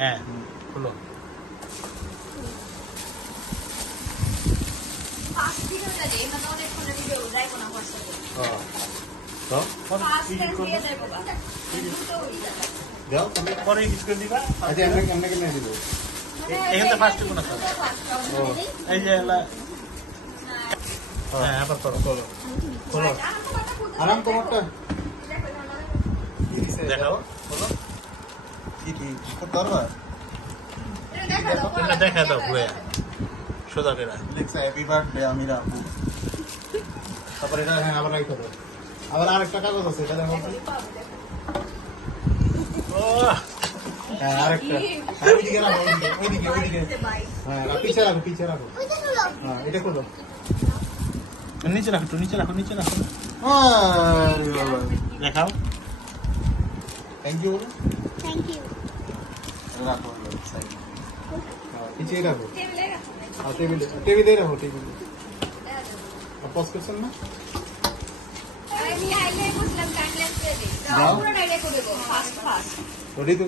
হ্যাঁ খুলো। পরে এডিট করে দিবা। এখান থেকে ফার্স্ট কোন আছে? এই যে হ্যাঁ আবার করো করো খোলো। আরাম তোমারটা দেখাও খোলো। কি কি দরবার এটা দেখা দাও ঘুরে সোজা করে। লেখছে হ্যাপি বার্থডে আমির আপু। তারপরে এটা হ্যাঁ আবার রাইট হবে। আবার আরেকটা কাগজ আছে এটা দেখো। ও হ্যাঁ আরেকটা। হ্যাঁ ওইদিকে রাখো ওইদিকে ওইদিকে। হ্যাঁ পিছে রাখো পিছে রাখো। হ্যাঁ এটা করো। নিচে রাখো তো নিচে রাখো নিচে রাখো। আরে বাবা দেখাও। Thank you thank you. রাখো সাইড। হ্যাঁ পিছে রাখো। হ্যাঁ টেবিলে রাখো টেবিলে। পজ করছেন না? আমি আইলে বুঝলাম কাটলেট করে দিই। পুরো ডাইরেক্ট করে দেবো ফাস্ট ফাস্ট। রেডি তো